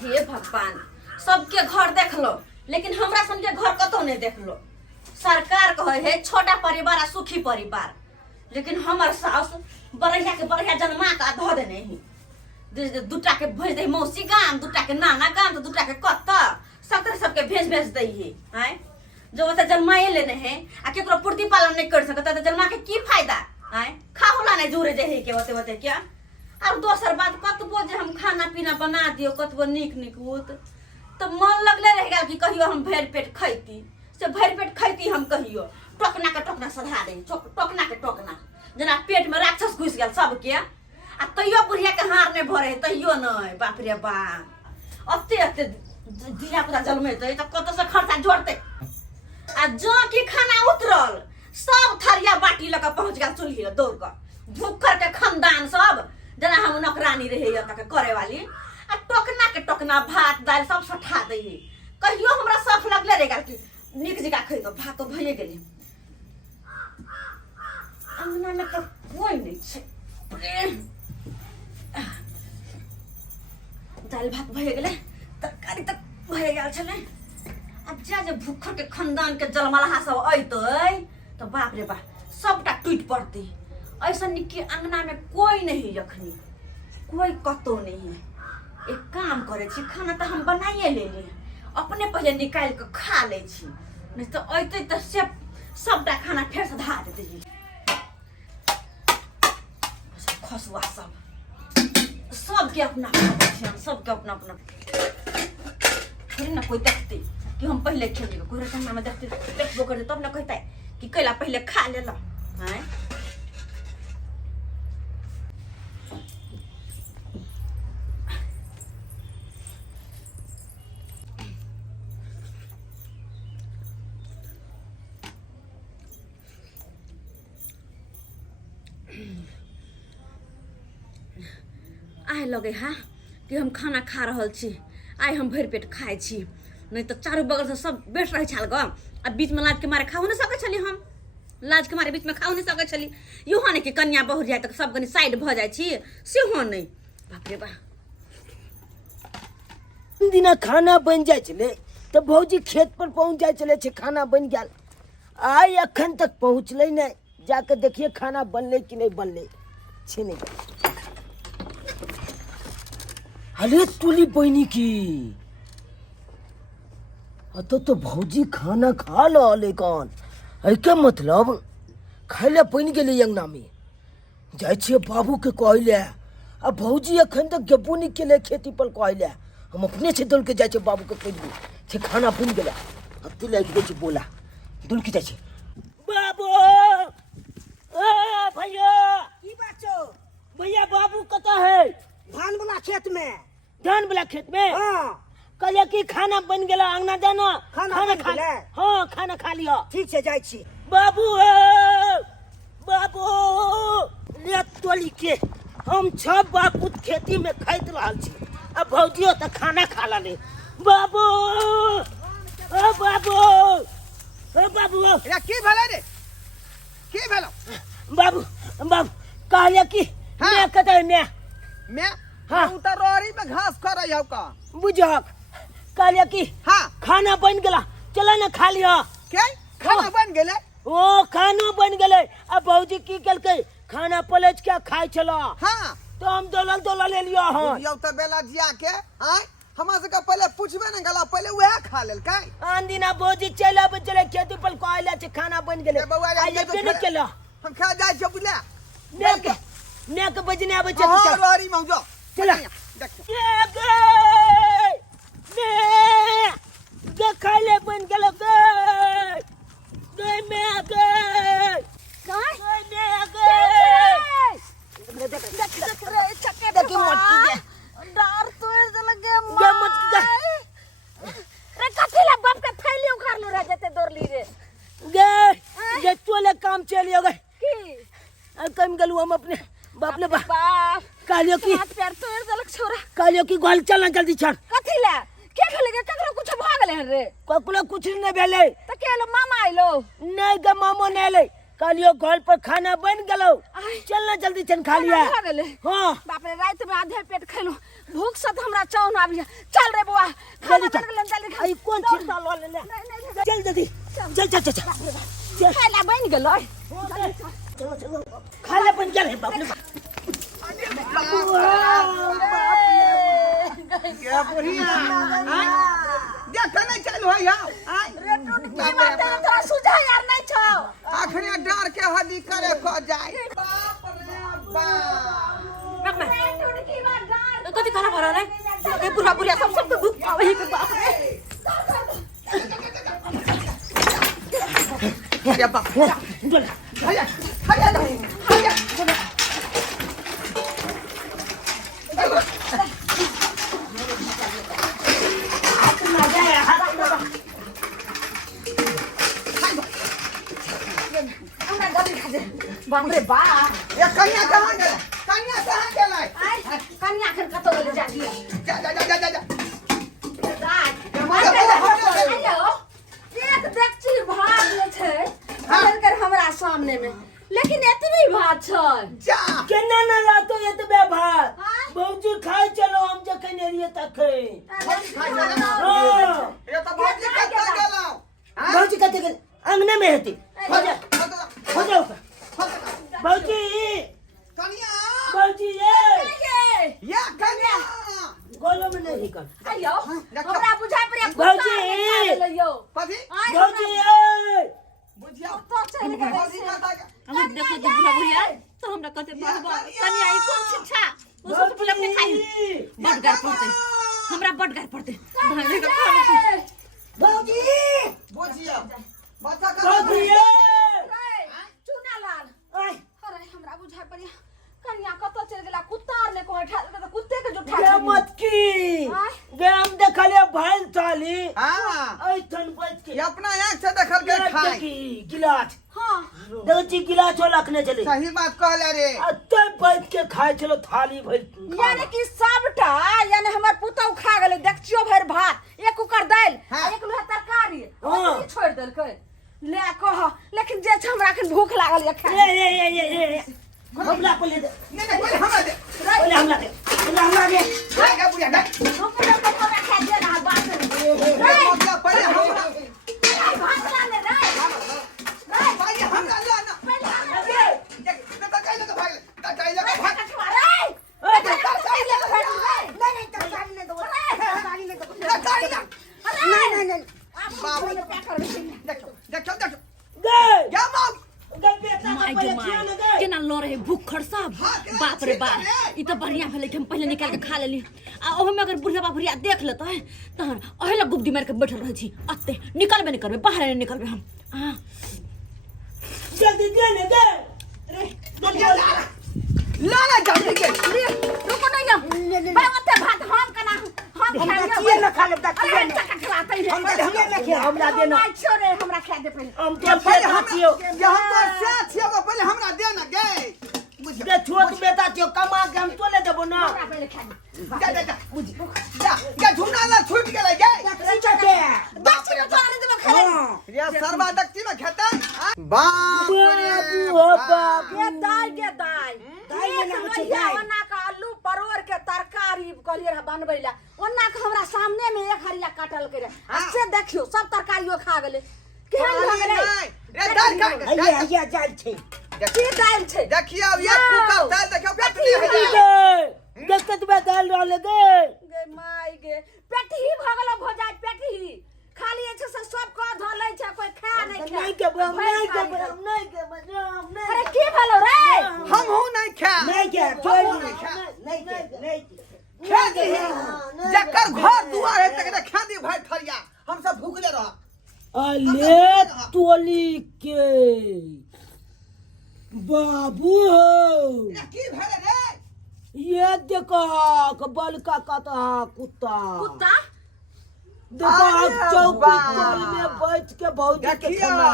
हे भगवान, सबके घर देख लो लेकिन हमरा सन के घर कतो नहीं देख लो। सरकार कहे है छोटा परिवार आ सुखी परिवार, लेकिन हमार सास बढ़िया के बढ़िया जन्मा का धो देने ही। दूटा के भेज दे मौसी गाम, दूटा के नाना गाम, तो दूटा के कत्ता सबके भेज दे है। जो वैसे जन्माए लेने हैं आ केकरो पूर्ति पालन नहीं कर सकता तो जन्मा के की फायदा है। खाहुला नहीं जुड़े जे के होते क्या। और दोसर बात कतबो जे हम खाना पीना बना दियो कतबो निक होत तो मन लगले रहेगा कि कहियो हम भर पेट खैती से भर पेट खैती। हम कहियो टोकना के टोकना सधा दे, टोकना के टोकना जना पेट में राक्षस घुस गया सबके आ तैयो बुढ़िया के हार नहीं भरे तैयो नहीं। बाप रे बाप, अत्ते दिया पुता जन्मेते तो कत से खर्चा जोड़ते। आ जो की खाना उतरल सब थरिया बाटी लगा पहुंच गया चूल्ही दौड़ कर भूखर के खानदान सब जना हम नौकरानी रहे तक करे वाली आ टोकना के टोकना भात दाल सब सठा दे। कहियो हमरा सफ लगले रहेगा कि निक जगह खै तो भात तो भइए गेली। अंगना में तो कोई नहीं छे, दाल भात भइए गेले, तरकारी तक भइए गेल छले। अब जे भूखर के खानदान के जलमलहा सब अइतै तो बाप रे बाप सबटा टूट पड़ती। ऐसा निकी अंगना में कोई नहीं रखनी, कोई कतो नहीं है। एक काम करे छी, खाना तो हम बनाइए ले ली, अपने पहले निकाल के खा ले छी, नहीं तो अइतै तो सबटा खाना फेर से धा देते। खसुआ सबके अपना सबके अपना थोड़ी ना कोई देखते कि हम पहले खेलिए। कोई रटना में देखते देखबो करते तब ना कहता है कि कैला पहले खा ले लो हैं। आए लगे हाँ कि हम खाना खा रहल छी, आइ हम भर पेट खाए छी, नहीं तो चारू बगल से सब बैठ रहे छल ग। अब बीच में लाज के मारे खाओ नहीं सके छली, हम लाज के मारे बीच में खाओ नहीं सके छली। इहो नहीं कि कन्या बहुर जाए तो सब कनी साइड भ जाए छी, सेहो नहीं। बाप रे बा, दिना खाना बन जाए छले तो भौजी खेत पर पहुंच जाए छले छे, खाना बन गया। आई अखन तक पहुंचले नहीं, जाकर देखिए खाना बनले कि नहीं बनले छे नहीं। अरे तुली बहनी की तो भौजी खाना खा लो लेकिन ऐके मतलब खाइले बन गेले अंगना में जाए छे बाबू के कहले। अब भौजी अखन तक गेबो नहीं केले खेती पर कहले, हम अपने से दौड़ के जाए छे बाबू के कहबू छे खाना बन गेला। अब तू लाग दे छे बोला दौड़ के जाए छे बाबू। ओ भैया की बात छौ? भैया बाबू कता है? धान वाला खेत में। धान वाला खेत में? हाँ कहले कि खाना बन गेला, अंगना जाना खाना बन खा। गेलै? हाँ खाना खा लिया। ठीक से जाए छी। बाबू बाबू ले तोली के हम सब बापू खेती में खाइत रहल छी, अब भौजियो तो खाना खा लाले। बाबू ओ बाबू ओ बाबू या की भेलै रे? की भेलो? बाबू बाबू कहले कि हाँ। मैं कतै मैं हाँ। उतर रोरी में घास कर रही हूं का। बुझक कहले कि हाँ खाना बन गेला, चला ना खा लिया। के खाना हाँ। बन गेलै? ओ खाना बन गेले। अब भौजी की केलकै, खाना पलट के खाइ छला। हाँ तो हम दौलल ले लिया। हाँ यौ त बेला जिया के आय हमरा से का पहले पूछबे न गला, पहले वह खा लेल का। आन दिना भौजी चला चले खेती पर कहले छे खाना बन गेले। ए बौआ रे, आई ये तो लेबे न खा- केला। हम खा जाए छ बुला। ने के बजने आबे छे हाँ चल रोरी में जो चला। देख गे खाइले बन गेले गे गे मैं गे काय गे मैं गे देख रे छके देखी मोटकी दे डर तो लगे गे मोटकी दे रे कथीला बाप के थैली उखाड़ लो रे जते दौड़ली रे गे तोले काम चलियो गे की कम गेलू हम अपने बाप ले बाप बाप कालियो की हाथ पैर तोड़ देलक छोरा। कालियो की गोल चलना जल्दी चल। कथीला के भेले गे? ककरो कुछ भ गेले रे? ककरो कुछ नहीं भेले। त केलो मामा आइलो? नहीं गे मामो नहीं ले, कालियो घर पर खाना बन गेलो, चलना जल्दी चल खा लिया। भ गेले? हाँ बाप रे रात में आधे पेट खैलो, भूख से तो हमरा चौन आबी चल रे बुआ जल्दी चल जल्दी आई कौन चीज डाल ले ले चल जल्दी चल चल चल चल खाला बन गेलै चलो चलो खा ले बन चल बाप रे क्या बुढ़िया देखा नहीं चल हो यार रे टुटकी मारते तोरा सुझा यार नहीं छौ आखिरी डर के हदी करे को जाए बाप रे बाप टुटकी मार डाल कथि खाना भरल है ए बुढ़ा बुढ़िया सब के भूख पावे ही के बाप रे या बाप चल हया हया हया बाप रे बा ये कन्या कहां गेलै कन्या कहां गेलै कन्या खन कतो ले जा दिया जा जा जा जा जा एक देखची भाग ले छै कर हमरा सामने में लेकिन एतबी भात छै जा केना न लातो एतबे भात भौजी खाए चलो हम जखन एरिए तखे ये तो बहुत दिक्कत कर गेलौ भौजी कते गेल अंगने में हेती हो जा भौजी कन्या भौजी ये या कन्या गोलो में नहीं कर आयो हमरा बुझा पर भौजी लइयो पति भौजी ये बुझिया तो चल गए भौजी का हम देखे तो बुढ़ा बुढ़िया तो हमरा कते बाबा कन्या आई कौन शिक्षा वो सब पहले अपने खाई बडगार पड़ते हमरा बडगार पड़ते भागने का खाना भौजी बुझिया बच्चा का भौजी ये चुना लाल आय अरे हमरा बुझा पर कन्या कतो चल गेला कुत्ता ने को उठा तो कुत्ते के जो ये मत की गे हम देखले भाई चाली हां आई थन बच के ये अपना आंख से देखल के खाए गिलास हां देखी गिलास हो रखने चले सही बात कहले रे अत्ते बैठ के खाए चलो थाली भर यानी कि सबटा यानी हमर पुतौ खा गेले देखचियो भर भात एक कुकर दाल हाँ। एक लोहा तरकारी हाँ। और छोड़ देलकै ले कह लेकिन जे छ हमरा अखन भूख लागल या खा ये हमला को ले दे नहीं नहीं पहले हमरा दे पहले हमला दे हाय का बुढ़िया दे हम तो हमरा खा दे रहा बात ये मतलब पहले हमरा भात लाने रे पहले हमरा ला ना पहले हमरा ये तो कहीं लगा भाई कहीं लगा भाई तरकारी ले भाई नहीं तरकारी ले दो तरकारी ले दो कहीं ना नहीं बाप ने क्या कर देखो देखो देखो गए क्या मां गए बेटा का पहले छिया न गए केना लो रहे भूखड़ सब बाप रे बाप ई तो बढ़िया भेले कि हम पहले निकाल के खा लेली आ ओहो में अगर बुढ़िया बाबुरिया देख लेत है तहन ओहेला गुब्दी मार के बैठल रह छी अत्ते निकलबे नहीं करबे बाहर नहीं निकलबे हम हां जल्दी दे ने दे रे ला ना जल्दी के रुको नहीं हम भाई ओते भात हम कना हम किए न खा ले ता किए न खिलाते हैं हम हमरा देना छोरे हमरा खा दे पहले हम तो पहले पहले हम छियो ये हम तो से छियो पहले हमरा दे ना गए दे छोट बेटा छियो कमा के हम तोले देबो ना हमरा पहले खा दे जा जा जा जा झुना ना छूट गेलै गए बाप रे बाप ये सरवा दक्ति में खेता बाप रे बाप ये दाई दाई में ना होछे दाई ओना का आलू परोर के तरकारी कहलिए रह बनबैला ओना के हमरा सामने में एक हरिया काटल के रे से देखियो सब तरकारियो खा गेले केहन भ गेलै रे दाल खा ये जाल छै की दाल छै देखिए अब ये कुकर दाल देखियो पतली है देख के तुम्हें दाल डाल दे गे माई गे पेटी भ गेलो भोजाई पेटी खाली छै से सब को ध लै छै कोई खा नहीं खा नहीं के बम नहीं के अरे की भेलो रे हम हो नहीं खा नहीं के छोड़ नहीं खा दे जकर घर दुआर है तक खा दे भाई थरिया हम सब भूखले रह अले तोली के बाबू ये की भेले रे ये देखो बलका कता कुत्ता कुत्ता देखो अरे चौकी वाह। कोल में बैठ के भौजी के देखिए खाना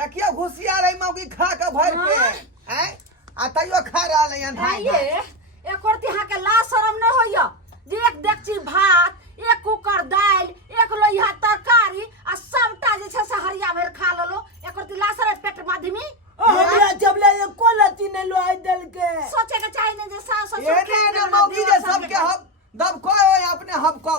देखिए घुसिया रही मौगी खा के भर के हैं आ तइयो खा रहल है ये एक और तिहा के ला शरम न होइया जे एक देखची भात एक कुकर दाल एक लोहिया तरकारी आ सबटा जे छै से हरिया भर खा लेलो एक और ला शरम पेट माध्यमी हमरा जबले ये कोलती ने लोई दल के सोचे के चाहिए ने जे सास ये ने मौगी जे सबके हम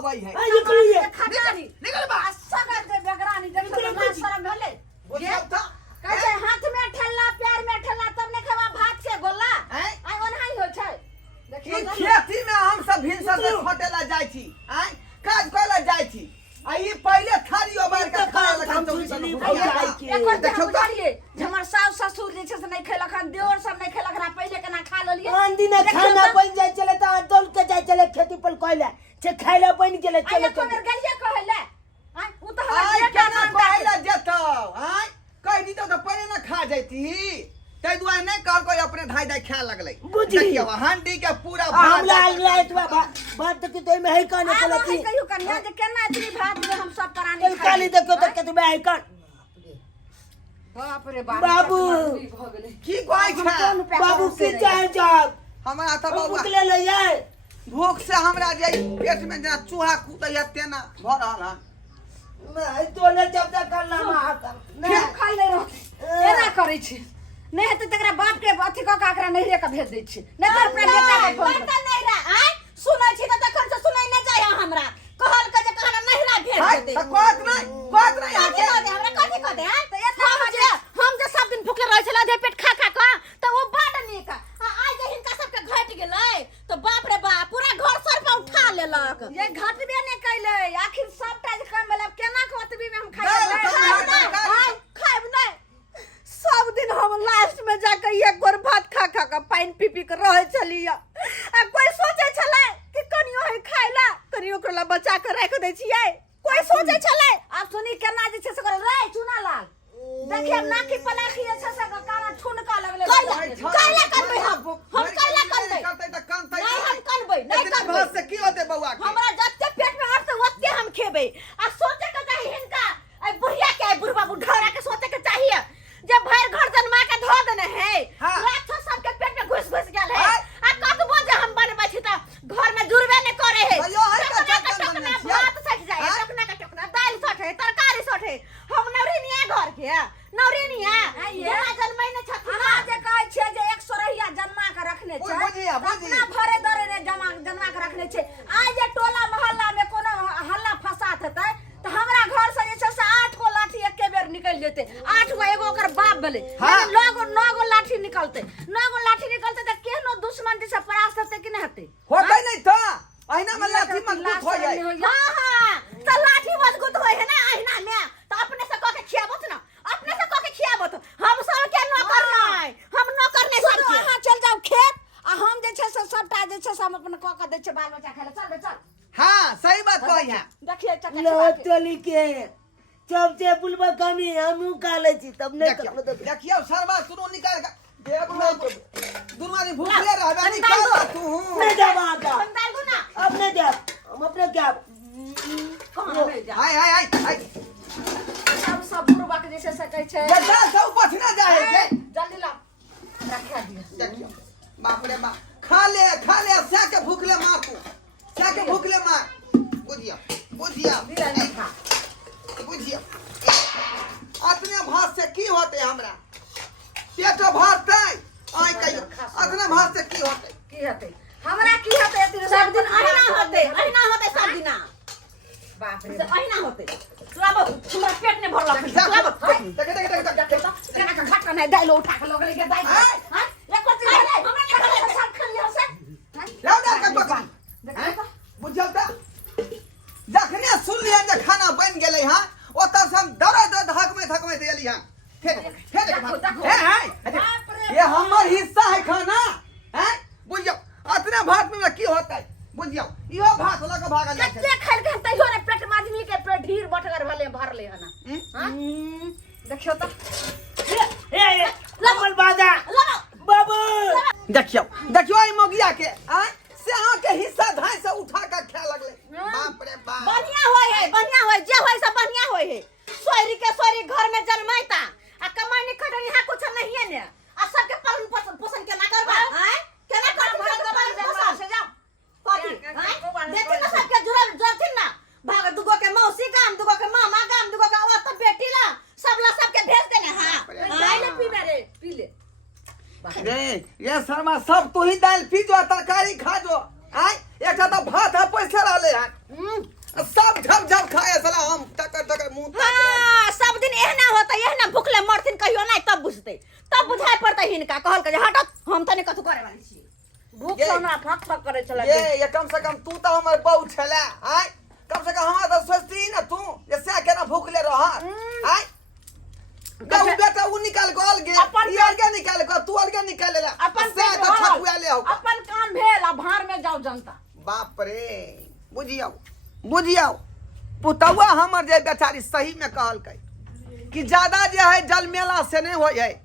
गई है निकलिए खटारी निकल बा सगर के बेगरानी जब तक ना शर्म भेले बुझियो त कैसे हाथ में ठेला पैर में ठेला तब ने खेवा भात से गोला हैं? आई ओनाही हो छै ई देखियो ना। खेती में हम सब भिनसर से खटेला जाय छी हैं काज करला जाय छी आ ई पहले थारी ओबार के खा लगा हम चौकी सोचली पर भौजाई के। एक और देखियो देखो त बुझलिए जे हमर सास ससुर जे छै से नहीं खेलक हन देवर सब नहीं खेलक हन पहले केना खा लेलिए आन दिन खाना बन जाय चले त दौड़ के जाय चले खेती पर कोइला से खाइला बन गेले आई चले को बेर गलिए कहले आई उ त आई हमर बेटा केना नाम पहले जेतो हैं कह दी तो पहले ना खा जाती तै दुआरे नहीं कहल कोई अपने धाय धाय खाए लगले बुझी। देखियो हांडी के पूरा हमला आइला बात के तो में है काने आ चलती कहियो कन्या जे केना इतनी भात में हम सब प्राणी कल काली देखो तो के में है कान बाप रे बाप बाबू। भ गेलै की कोई छा बाबू की जाए जाग हमरा त बउआ भूख ले जाए भूख से हमरा जे पेट में जना चूहा कूदै तेना भ रहल हन मैं तोले जब तक करना मा कर फिर खाइ नै रहत एना करै छै नै हेतै तकरा बाप के अथी क काकरा नहिरे के भेज दै छै नै तर अपना बेटा के फोन कर नहिरा आय सुनै छी त तखन से सुनै नै जाय हमरा कहल के जे कहना नहिरा भेज देतै कोत नहीं कथी कहते हमरा कथी कहते हैं त एतना हम जे सब दिन भूखले रहै छला आधे पेट खा खा क त ओ बड नीक आइ जे हिनका सबके घट गेलै त बाप रे बाप पूरा घर सर पे उठा लेलक ये घटबे नै कैले आखिर सबटा जे कम भेल केना के ओतबी में हम खाइब नै सब दिन हम लास्ट में जाके एक गोर भात खा खा के पानी पी पी के रहे छलिए आ कोई सोचे छले कि कनियो है खाइला कनियो ओकरा बचा के राख दै छियै कोई सोचे छले अब सुनी केना जे छै से रे चुना लाल देखिए नाकी पलाखी जे छै से काना ठुनका लगले कैला करबै हम कैला करबै करतै त कानतै नहीं हम करबै नहीं करबै बस से की होते बउआ के हमरा जत्ते पेट में हटते ओत्ते हम खेबै आ सोचे के चाही हिनका ए बुढ़िया के बुढ़वा बुढ़ारा के सोचे के चाहिए जब भर घर जन्मा के धो देने है हाँ। राक्षस सबके पेट में घुस गेल है आ कतबो जे हम बनबै छी त घर में जुड़बे नै करे है तैयो है त टकना चक्कर टकना बनबै छियै। भात सट जाए हाँ। टकना के टकना दाल सट है तरकारी सट है हम नौरिनिया घर के नौरिनिया जेना जन्मै नै छथिन हां जे कहै छै जे 100 रहिया जन्मा के रखने छै बुझिया अपना भरे दरे ने जन्मा के रखने छै आइ जे टोला मोहल्ला में कोनो हल्ला फसाद हेतै त हमरा घर से जे छै से 8 गो लाठी एके बेर निकल जेतै 8 गो एगो ओकर बाप भेलै हाँ। 9 गो लाठी निकलतै 9 गो लाठी निकलतै त केहनो दुश्मन जे से परास्त हेतै कि नै हेतै होतै नहीं त अहिना में लाठी मजबूत हो जाए हां हां त लाठी मजबूत होय है ना अहिना में त अपने से क के खियाबत ना अपने से क के खियाबत हम सब के नौकर नै हम नौकर नै सब के अहां चल जाओ खेत आ हम जे छै से सबटा जे छै से हम अपन क के दै छै बाल बच्चा खाय ले चल बे चल हां सही बात कही है देखिए चक्कर लो तोली के जब से बुलवा कमी हम काले छी तब ने देखियो सरवा सुनो निकाल के देख लो दुनवारी भूखले रहबे निकाल तू नहीं जा बाता हम डाल दो ना अब नहीं जा हम अपने क्या कहां ले जा हाय सब बुढ़वा के जैसे से कहै छै ये दाल सब पछना जाए के जल्दी ला रखा दिया देखियो बाप रे बाप खा ले से के भूखले मार तू से के भूखले मार बुझिया दिया नहीं खा बुझिया अपने भात से की होते हमरा पेट भरतै आई कहियो अपने भात से की होते की हेतै हमरा की हेतै सब दिन अहिना होतै सब दिना बाप रे अहिना होतै चलाबो हमरा पेट नै भरला चलाबो केना का घाटा नै दाइलो उठा के लगले के दाइ हां एक कोती दाइ हमरा नै खले सब खलियो से लाउ डाल के पकड़ बुझल त जखने सुन लिया जे खाना बन गेलै हां ओतऽ से हम दौड़ धकमे देली हां ये हमर हिस्सा है खाना हैं बुझियो अतने भात में की होतै बुझियो इहो भात लग भागल जाय कते खाइल के तैयो रे पेट में आदमी के पेट ढीर बटगर भरले हना हां देखियो त ए लमल बाजा बाबू देखियो ई मोगिया के हैं से अहाँ के हिस्सा धाय से उठा के खा लगले बाप रे बाप बढ़िया होय जे होय सब बढ़िया होय है सोयरी घर में जन्माइता आ कमाई खटनी यहाँ कुछ नहीं है ने आ सबके पालन पोषण केना करबा हैं केना करबा से जाओ कथी हैं देख ना सबके जुड़ल जथिन ना भाग दुगो के मौसी गाम दुगो के मामा गाम दुगो के ओ त बेटी ला सब ला सबके भेज देने हां आई ले पीबे रे पी ले रे ये शर्मा सब तू ही दाल पी जो तरकारी खा जो आई एक तो भात है पैसे रहले हैं का कहल के हटत हम तने कथु करे वाली छी भूख ये- सोना फक फक करे चला ये कम से कम तू तो हमर बहू छला आय कम से कम हमरा तो सोचती ना तू ये से केना भूखले रह आय गाऊ बेटा उ निकाल गोल गे अपन ये अलगे निकाल गो तू अलगे निकाल ले अपन से तो ठकुआ ले हो अपन काम भेल आ भार में जाओ जनता बाप रे बुझियाओ पुतौआ हमर जे बेचारी सही में कहल कई कि ज्यादा जे है जल मेला से नहीं हो जाए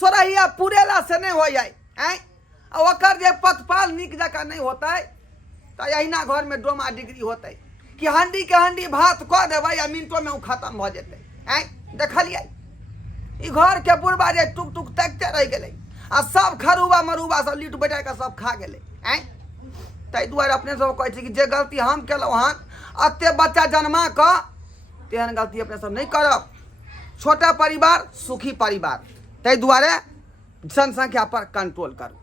सोरहिया पुरेला से नहीं हो जाए आय और ओकर जे पतपाल निक जका नहीं होता है तो अहिना घर में डोमा डिग्री होता है कि हंडी के हंडी भात कह देबै या मिनटों में उ खत्म भ जेतै आय देखलिए ई घर के बुढ़बा जे टुक टुक तकते रह गेलै आ सब खरुबा मरुबा सब लीट बैठा के सब खा गेलै आय ताहि दुआरे अपने सब कहै छी कि जे गलती हम केलहुँ हन अते बच्चा जन्मा कऽ तेहन गलती अपने सब नहीं करब छोटा परिवार सुखी परिवार ताहि दुआरे जनसंख्या पर कंट्रोल करू